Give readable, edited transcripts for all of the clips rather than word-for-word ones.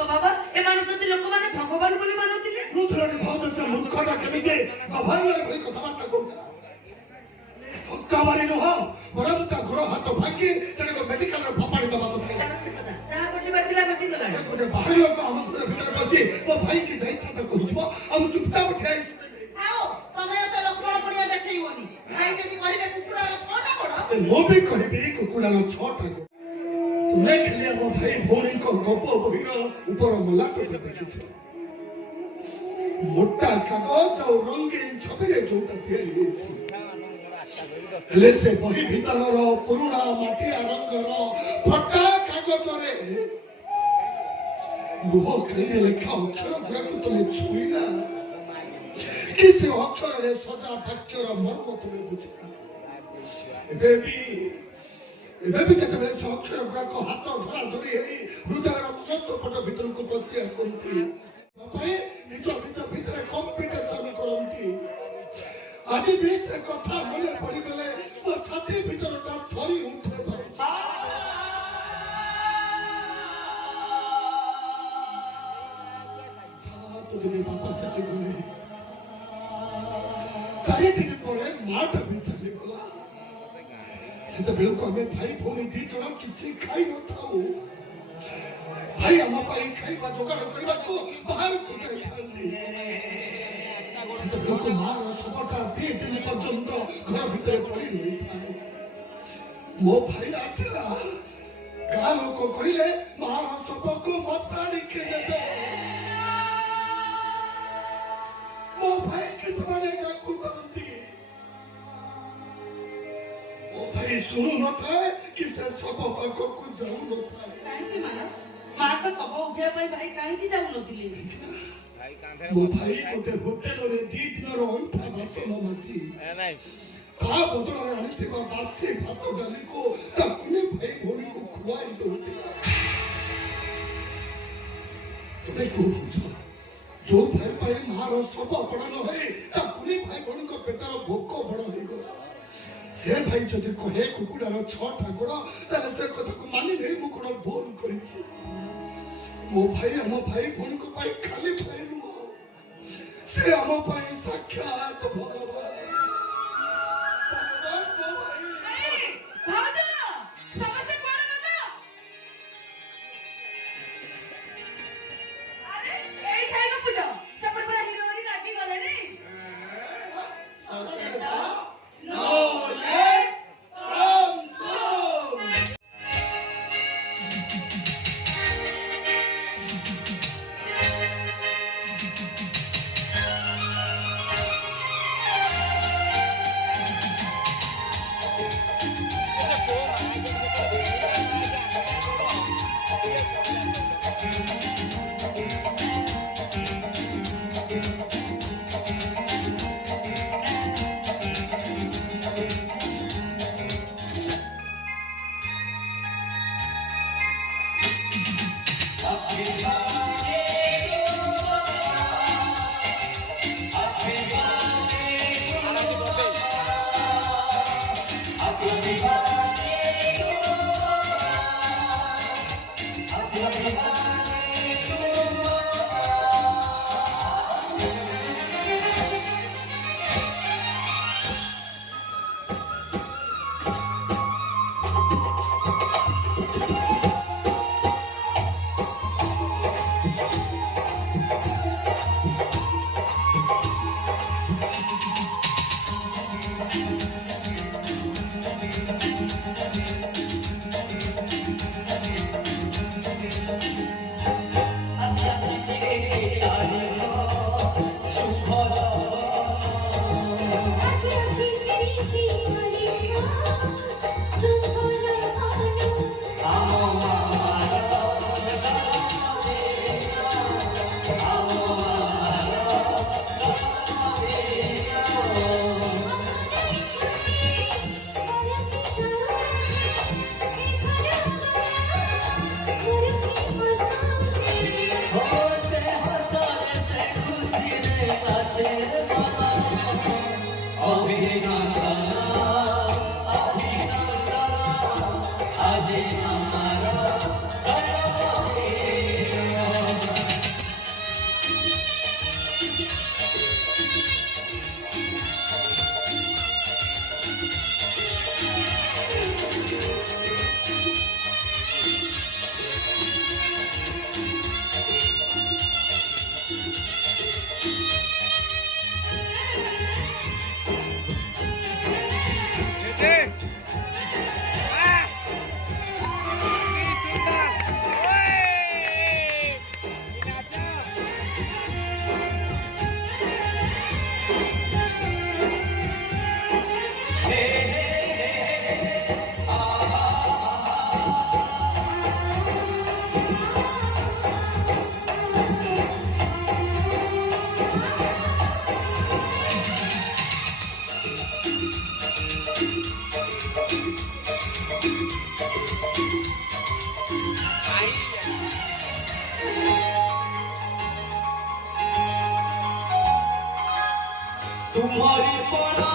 तो बाबा ए मान तो लोक माने भगवान बोली मानथिले रुद्रनी बहुत से मूर्खटा केमिते गभर्नर भई कथाबार्ता करू हक्कामारी नुह बरम ता गोड़ हाथ भांगी सेने को मेडिकल रे फपाड़ी दबा बतले जा गोटी बातिला गोटी गला गोटे बाहर लोक हम घर भीतर बसी मो भाई की जाई छा कहूछबो हम चुपचाप उठाई आओ तमे तो लक्षण पड़िया देखैवनी भाई जदी कहबे कुकुडार 6टा गोड़ मो भी कहबे कुकुडार 6टा गोड़ तुमे खेले मो भाई भोनी को गप बहिर ऊपर मलाट देखिछ मोटा कागज और रंगीन छवि रे जोटा तैयारी होछि ले से बही भीतर रो पुराना माटिया रंग रो फटा कागज रे लुह कइले लिखा अक्षर गुड़ा को तुम छुई ना किसी अक्षर रे सजा वाक्य रो मर्म तुम बुझा एबे भी जब से अक्षर गुड़ा को हाथ धरा धरी है हृदय रो मस्त पट भीतर को पसी आसंती बापे निज भीतर कंपटीशन करंती आज भी से कथा मने पड़ी गले तो छाती भीतरटा थरी उठे बा तो दिन बापा चले गले सारे दिन परे माट भी चले गला सेते बेल को हमें भाई भोनी दी जण किछि खाई न थाऊ भाई हम पाई खाइबा जोगाड़ करबा को बाहर को जाई थांती सेते बेल को मार सबटा दे दिन पर्यंत घर भीतर पड़ी रही था मो भाई आसिला गाँ लोक कहले मार सब को मसाड़ी के दे मो भाई किस माने डाकू करती मो भाई सुनु न था कि से सब पाक को जाऊ न था काहे मानस मार का सब उठे भाई भाई काहे की जाऊ नथिले मो भाई गोटे होटल रे 2 दिन रो अंठा बासन माची नहीं ता बदल रे आनिथिबा बासी भात डाली को ताकुने भाई भोनी को खुआई दउती तुमे को बुझो जो भाई भाई मारो सब बड़ न होई ताकुने भाई भोनी को पेटर भोक बड़ होई गला से भाई जदि कहे कुकुडार 6टा गोड़ ताले से कथा को मानि नै मु कोन भूल करिछि मो भाई भोनी को पाई खाली भाई से हम पाई साक्षात भगवान मो भाई भावदा समझ कोन गला अरे एई खाई न पूजा सब पूरा हीरो वाली राजी गलेनी सत्यता नो लेट कम सून तुम्हारी पड़ा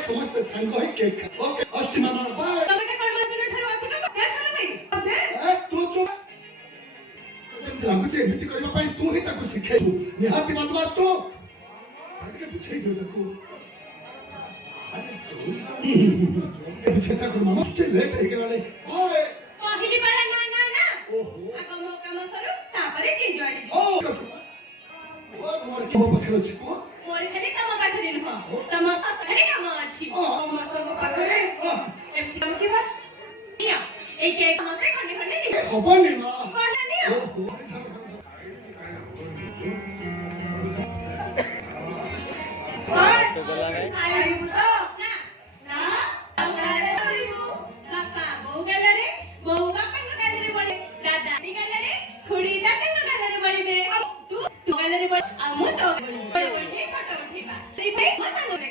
समस्त सांग केक ओके अच्छी मामा बाय तू चुप ସେମିତି ଲାଗୁଛି ଏମିତି କରିବା ପାଇଁ ତୁ ହିଁ ତାକୁ ଶିଖେଇବୁ ନିହାତି ବଦମାସ ତୁ ଟିକେ ବୁଝେଇ ଦିଅ ତାକୁ ବୁଝେଇ ତାକୁ ମାମା ସେ ଲେଟ୍ ହେଇଗଲାଣି ଓଏ କହିଲି ପରା ନା ନା ନା ଓହୋ ଆଗ ମୋ କାମ ସରୁ ତାପରେ ଚିଞ୍ଜୁଆଡି ଓ ତମର କାମ ପାଖରେ ଅଛି କୁହ ମୋର ଖାଲି ତମ ପାଖରେ ନୁହଁ ତମ ପାଖରେ କାମ ଅଛି ସମସ୍ତଙ୍କ ପାଖରେ ଏମିତି କାମ କିବା ନିଅ ଏଇ କେକ୍ ସମସ୍ତେ ଖଣ୍ଡେ ଖଣ୍ଡେ ନିଅ ହବନି ମା କଣ ଆଉ ମୁଁ ତ ଫଟୋ ଉଠେଇବା ସେଇ ପାଇଁ ମୋ ସାଙ୍ଗରେ